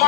कि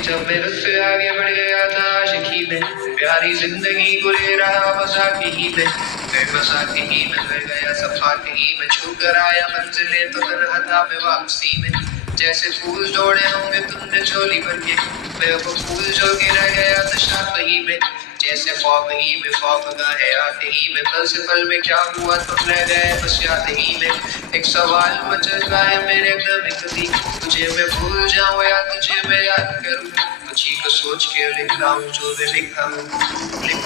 जब मैं उससे आगे बढ़ गया था आशिकी में, प्यारी जिंदगी को ले रहा मजाक ही में, फिर मजाक ही में रह गया सफाक ही में, छू कर आया मंजिले तो तन्हा था मैं वापसी में। जैसे फूल जोड़े होंगे तुमने झोली भर के, मैं वो फूल जो के रह गया था शाख ही में। जैसे फौग ही में फौग गाहे आते ही में, पल से पल में क्या हुआ तुम रह गए बस याद ही में। एक सवाल मचल रहा है मेरे दिल में, कभी तुझे मैं भूल जाऊं या तुझे मैं याद करूं। तुझी को सोच के लिख रहा हूँ जो मैं लिख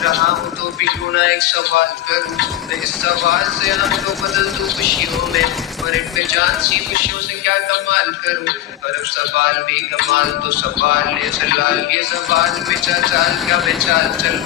रहा हूँ तो भी क्यों ना एक सवाल करूं। मैं इस सवाल से हम तो बदल दूं खुशियों में, और इन पे जान सी खुशियों से क्या कमाल करूं। और अब सवाल भी कमाल तो सवाल ले चलाल, ये सवाल में चाल क्या मैं चाल चल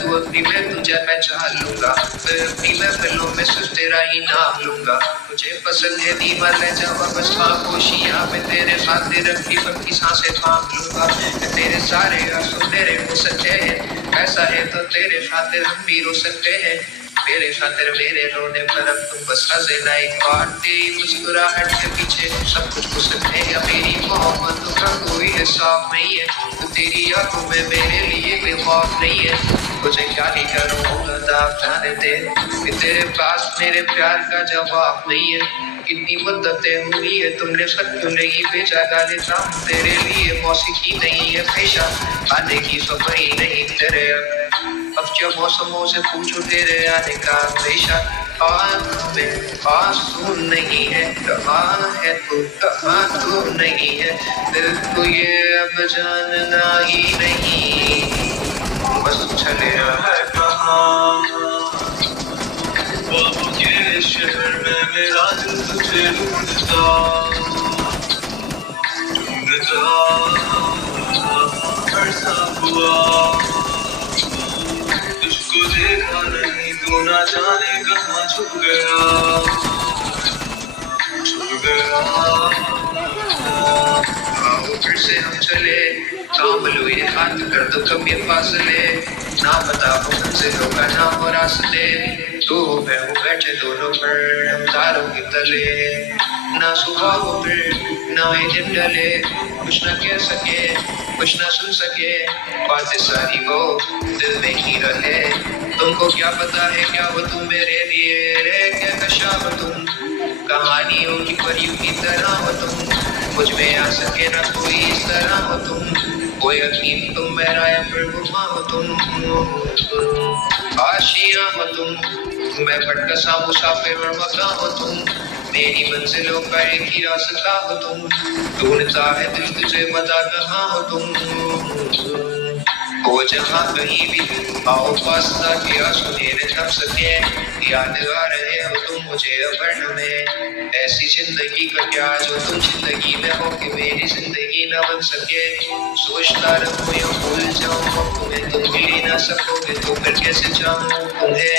तू अपनी में तुझे मैं चाल लूंगा, फिर अपनी महफिलों में सिर्फ तेरा ही नाम लूंगा। मुझे पसंद है दीवार ले जावा बस खामोशियां, मैं तेरे खातिर अपनी पक्की सांसें थाम लूंगा। तेरे सारे आंसू मेरे हो सच्चे हैं, ऐसा है तो तेरे खातिर हम भी रो सकते हैं। मेरे खातिर मेरे रोने पर अब तुम बस हंसे ना एक बार, तेरी मुस्कुराहट के पीछे सब कुछ हो सकते हैं। मेरी मोहब्बत का कोई हिसाब नहीं है, तो तेरी आंखों में मेरे लिए कोई ख्वाब नहीं है। मुझे क्या ही करूँगा जाने दे कि तेरे पास मेरे प्यार का जवाब नहीं है। कितनी मुद्दतें हुई है तुमने खत क्यों नहीं भेजा, गाने काम तेरे लिए मौसीकी नहीं है पेशा, आने की खबर ही नहीं तेरे। अब जब मौसमों से पूछो तेरे आने का हमेशा, आँख में आंसू नहीं है, कहाँ है तू कहाँ तू नहीं है। दिल को ये अब जानना ही नहीं, बस चले है कहाँ बाबू के शहर में मेरा दिल तुझे ढूंढता ऐसा हुआ तुझको देखा नहीं तो ना जाने कहाँ छुप गया आओ फिर से हम चले, काम लो ये हाथ कर दो कम ये फासले, ना पता हो मंजिलों का ना हो रास्ते, तू मैं हूँ बैठे दोनों पर हम तारों के तले। ना सुबह हो फिर ना ही दिन ढले, कुछ ना कह सके कुछ ना सुन सके, बातें सारी वो दिल में ही रहे। तुमको क्या पता है क्या वो तुम मेरे लिए रे, क्या नशा हो तुम कहानियों की परियों की तरह हो तुम, मुझ में आ सके ना कोई इस तरह हो तुम, कोई यकीन तुम मेरा या फिर गुमा हो तुम, आशियां हो तुम, मैं भटका मुसाफिर और मका हो तुम, मेरी मंजिलों का एक ही रास्ता हो तुम, ढूंढता है दिल तुझे बता कहाँ हो तुम। वो जहाँ कहीं भी आओ पास ताकि आंसू मेरे थम सके, याद आ रहे हो तुम मुझे अवर्ण में, ऐसी जिंदगी का क्या जो तुम जिंदगी में हो कि मेरी जिंदगी न बन सके। सोचता रहूं या भूल जाऊं तुम्हें, तुम मिल ना सकोगे तो फिर कैसे जाऊं तुम्हें।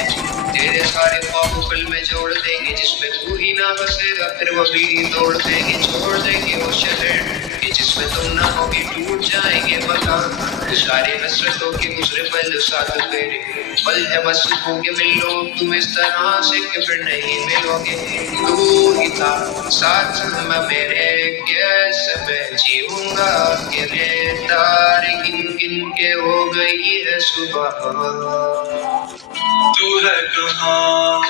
तेरे सारे ख्वाब पल में जोड़ देंगे, जिसमें तू ही ना बसेगा फिर वो भी तोड़ देंगे, छोड़ देंगे वो शहर जिसमें तुम ना होगी, टूट जाएंगे मकान सारे हसरतों के गुजरे पल साथ तेरे पल है बस होके मिलो तुम इस तरह से कि फिर नहीं मिलोगे। तू ही था साथ में मेरे, कैसे मैं जीऊंगा किरदार गिन गिन के हो गई है सुबह, तू है कहाँ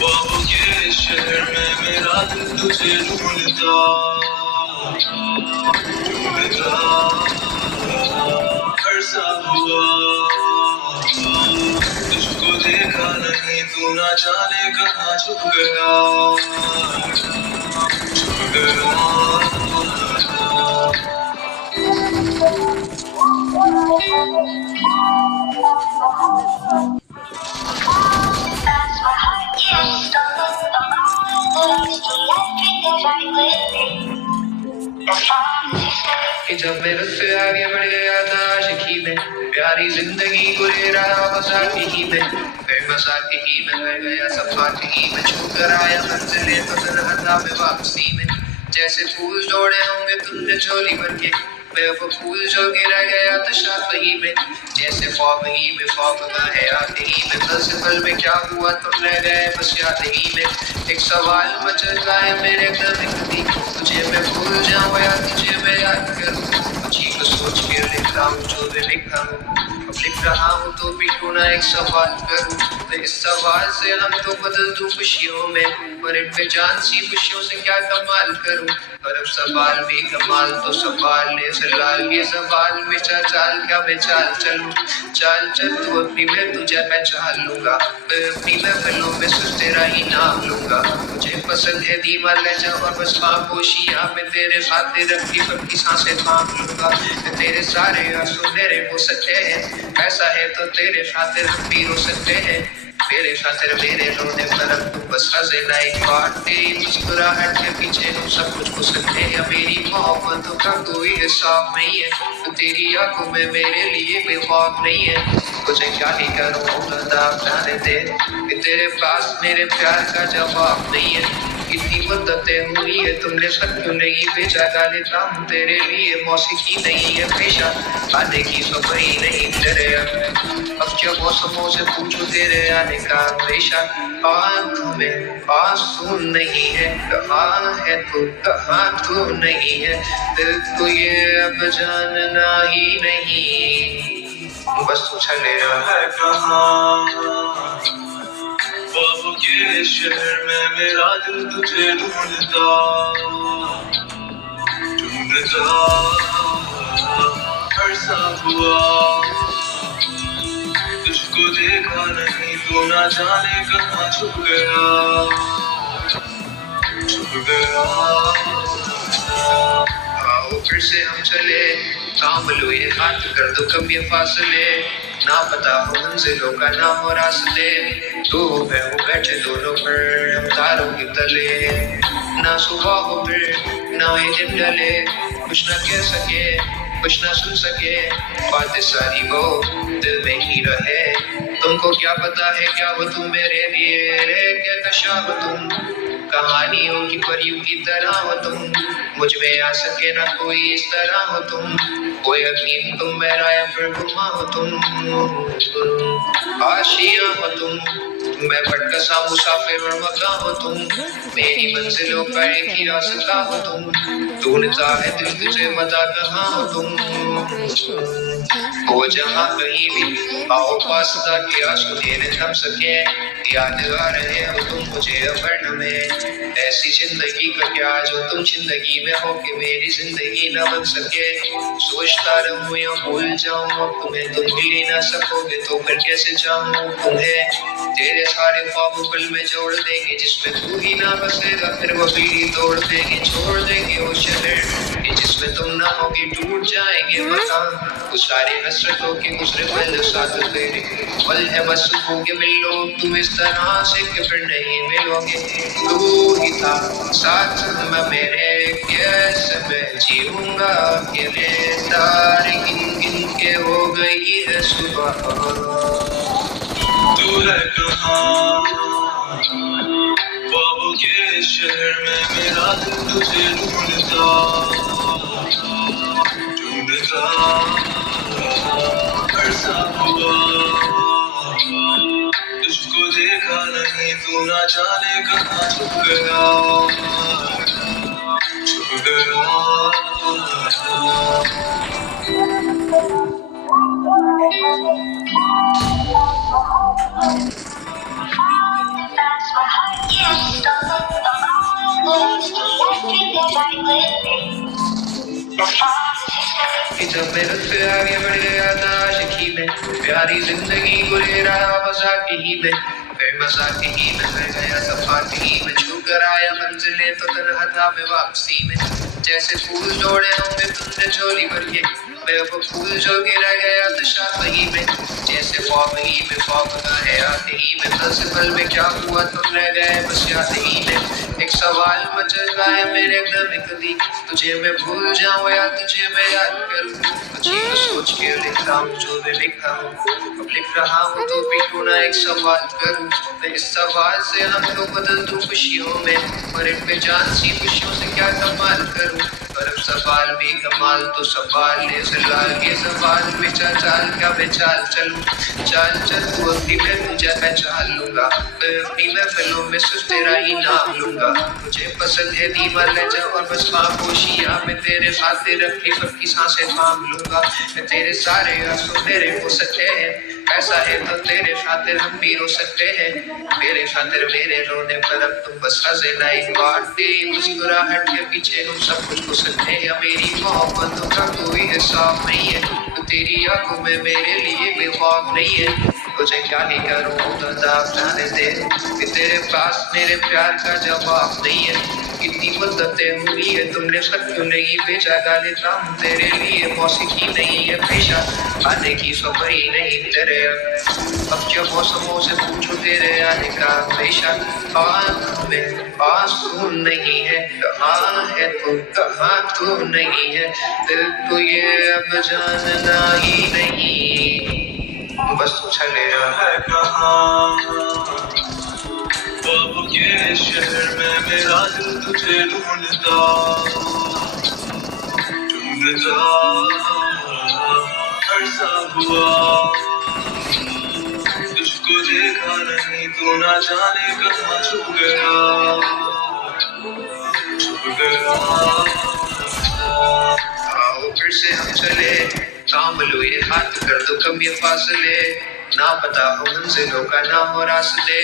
बाबू के शहर में मेरा दिल तुझे ढूंढता ऐसा हुआ तुझको देखा नहीं तू ना जाने कहाँ छुप गया कि जब मैं उससे आगे बढ़ गया था आशिकी में, प्यारी जिंदगी को ले रहा मजाक ही में, फिर मजाक ही में रह गया सफाक ही में, छू कर आया मंजिले तो तन्हा था मैं वापसी में। जैसे फूल जोड़े होंगे तुमने झोली भर के, मैं वो फूल जो के रह गया था शाख ही में। जैसे फौग ही में फौग गाहे आते ही में, पल में क्या हुआ तुम रह गए बस याद ही में। एक सवाल मचलता है मेरे दिल में कभी, तुझे मैं भूल जाऊं या तुझे मैं याद करूं। अजीब सोच के लिख रहा हूँ जो भी लिखा हूँ, अब लिख रहा हूँ तो भी क्यों ना एक सवाल करूं। तो इस सवाल से हम तो बदल दूं खुशियों में, पर इन बेजान सी खुशियों से क्या कमाल करूं। और अब सवाल भी कमाल तो सवाल ले सलाल, ये सवाल में चाल क्या मैं चाल चलूं। चाल चल तू अपनी में तुझे मैं चाल लूंगा, मैं अपनी महफिलों में सिर्फ तेरा ही नाम लूंगा। मुझे पसंद है धीमा लहजा और बस खामोशियां, मैं तेरे खातिर अपनी सबकी सांसें थाम लूंगा। मैं तेरे सारे आंसू मेरे हो सकते हैं, ऐसा है तो तेरे खातिर हम भी रो सकते हैं। तेरे खातिर मेरे रोने पर अब तू बस हंसे ना एक बार, तेरी मुस्कुराहट के पीछे हम सब कुछ हो सकते हैं। मेरी मोहब्बतों का कोई हिसाब नहीं है, तो तेरी आंखों में मेरे लिए भी ख्वाब नहीं है। तुझे क्या ही करूं खुदा जाने दे कि तेरे पास मेरे प्यार का जवाब नहीं है। कितनी मुद्दतें हुई है तुमने सब क्यों नहीं भेजा, गा लेता हूँ तेरे लिए मौसीकी नहीं है पेशा, आने की खबर ही नहीं तेरे। अब क्या मौसमों से पूछो तेरे आने का हमेशा, आँखों में आंसू नहीं है, कहाँ है तू कहाँ तू नहीं है। दिल को ये अब जानना ही नहीं, बस तू चले है कहाँ। ख्वाबों के शहर में मेरा दिल तुझे ढूंढता ढूंढता हर सा हुआ। तुझको देखा नहीं तो ना जाने कहाँ छुप गया छुप गया। आओ फिर से हम चले, काम लो ये हाथ कर दो कम ये फासले, ना पता हो मंजिलों का ना हो रास्ते। तू मैं हूँ बैठे दोनों पर हम तारों के तले, ना सुबह हो फिर ना ये दिन ढले, कुछ ना कह सके कुछ ना सुन सके, बातें सारी वो दिल में ही रहे। तुमको क्या पता है क्या हो तुम मेरे लिए, क्या नशा हो तुम, कहानियों की परियों की तरह हो तुम, मुझ में आ सके ना कोई इस तरह हो तुम। कोई यकीन तुम मेरा या फिर गुमा हो तुम, आशिया हो तुम, मैं भटका मुसाफिर और मका हो तुम, मेरी मंजिलों का एक ही रास्ता हो तुम। ढूंढता है दिल तुझे बता कहाँ हो तुम, हो जहाँ कहीं भी आओ पास ताकि आंसू तेरे थम सके। याद आ रहे हो तुम मुझे अफर्ण में, ऐसी जिंदगी का क्या जो तुम जिंदगी में हो कि मेरी जिंदगी न बन सके। सोचता रहूं या भूल जाऊं अब तुम्हें, तुम मिल ही ना सकोगे तो फिर कैसे चाहूं तुम्हें। तेरे सारे ख्वाब पल में जोड़ देंगे, जिसमें तू ही ना बसेगा फिर वो पीढ़ी तोड़ देंगे। छोड़ देंगे वो शहर कि जिसमें तुम ना होगी, टूट जाएंगे मकान वो सारे हसरतों के दूसरे पल साथ तेरे पल है बस होगे मिलो तुम इस तरह से कि फिर नहीं मिलोगे। तू ही था साथ में मेरे, कैसे मैं जीऊंगा अकेले, तारे गिन गिन के हो गई है सुबह। तू है कहाँ ख्वाबों के शहर में मेरा दिल तुझे ढूंढता ढूंढता हर सा हुआ। तुझको देखा नहीं तू ना जाने कहाँ छुप गया छुप गया। जब मैं रुत पे आगे बढ़ गया था आशिकी में, प्यारी जिंदगी को ले रहा मजाक ही में, फिर मजाक ही में रह गया सफात ही में, छू कर आया मंजिले तो तन्हा था मैं वापसी में। जैसे फूल जोड़े होंगे तुमने झोली भर के, मैं वो फूल जो गिरा गया था शाही में। जैसे ख्वाब ही में ख्वाब का है आते ही में, पल में क्या हुआ तुम रह गए बस याद ही में। एक सवाल मचलता है मेरे दिल में कभी, तुझे मैं भूल जाऊं या तुझे मैं याद करूं। अजीब सोच के लिखता हूँ जो भी लिखा हूँ, अब लिख रहा हूँ तो भी क्यों ना एक सवाल करूं। मैं इस सवाल से हम तो बदल दूं खुशियों में, पर इन बेजान सी खुशियों से क्या कमाल करूं। बर्फ सवाल भी कमाल तो सवाल ले सलाल के सवाल बेचा चाल क्या बेचाल चलूं चाल चल तू अपनी मैं तुझे पहचान लूंगा मैं अपनी महफिलों में सिर्फ तेरा ही नाम लूंगा मुझे पसंद है दीवार ले जा और बस खामोशियां मैं तेरे खातिर अपनी सबकी सांसें थाम लूंगा मैं तेरे सारे आंसू मेरे हो सकते हैं ऐसा है तो तेरे खातिर हम भी रो सकते हैं मेरे खातिर मेरे रोने पर अब तुम बस हंसे ना एक बार तेरी मुस्कुराहट के पीछे हम सब कुछ हो सकते हैं मेरी मोहब्बतों का कोई हिसाब नहीं है तो तेरी आंखों में मेरे लिए भी ख्वाब नहीं है तुझे क्या ही करूं खुदा जाने दे कि तेरे पास मेरे प्यार का जवाब नहीं है कितनी मददें हुई है तुमने सब क्यों नहीं भेजा गाने काम तेरे लिए मौसीकी नहीं है पेशा आने की खबर ही नहीं तेरे अब जब मौसमों से पूछो तेरे आने का पेशा आँख में आंसू नहीं है कहाँ है तू कहाँ तू नहीं है दिल तो ये अब जानना ही नहीं बस तू चले है कहाँ अब ये शहर में मेरा दिल तुझे ढूंढता ऐसा हुआ तुझको देखा नहीं तो ना जाने कहाँ छुप गया आओ फिर से हम चले थाम लो ये हाथ कर दो कम ये फासले ना पता हो मंजिलों का ना हो रास्ते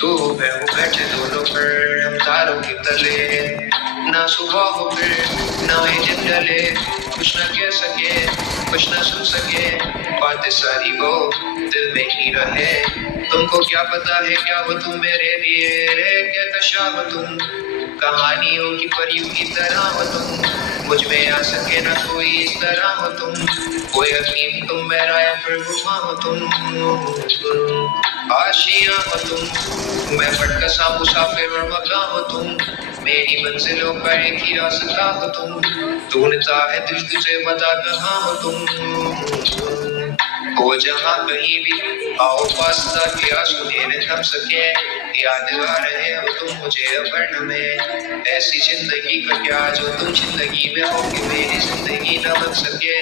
तू मैं हूँ बैठे दोनों पर हम तारों के तले ना सुबह हो फिर ना ही दिन ढले कुछ ना कह सके कुछ ना सुन सके बातें सारी वो दिल में ही रहे तुमको क्या पता है क्या हो तुम मेरे लिए रे क्या कशा हो तुम कहानियों की परियों की तरह हो तुम मुझ में आ सके ना कोई इस तरह हो तुम कोई हकीम तुम मेरा या फिर गुमा हो तुम आशियां हो तुम मैं भटका सा मुसाफिर और मका हो तुम मेरी मंजिलों का एक ही रास्ता हो तुम ढूंढता है दिल तुझे बता कहाँ हो तुम हो जहाँ कहीं भी आओ पास ताकि आंसू न थम सके याद आ रहे हो तुम मुझे अवर्ण में ऐसी जिंदगी का क्या जो तुम जिंदगी में हो कि मेरी जिंदगी न बन सके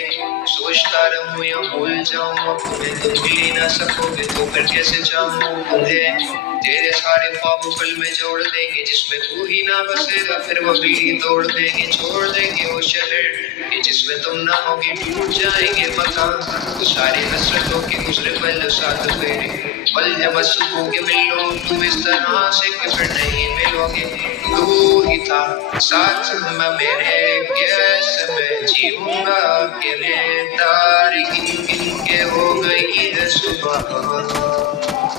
सोचता रहूं या भूल जाऊं तुम्हें तुम मिल ना सकोगे तो फिर कैसे जाऊं तुम्हें तेरे सारे ख्वाब पल में जोड़ देंगे जिसमें तू ही ना बसेगा फिर वो भी तोड़ देंगे छोड़ देंगे वो शहर जिसमें तुम ना होगी टूट जाएंगे मकान सारे हसरतों के गुजरे पल साथ मेरे पल है बस के मिलो तुम इस तरह से कि फिर नहीं मिलोगे तू ही था साथ में मेरे कैसे मैं जीऊंगा अकेले तारीख गिन गिन के हो गई है सुबह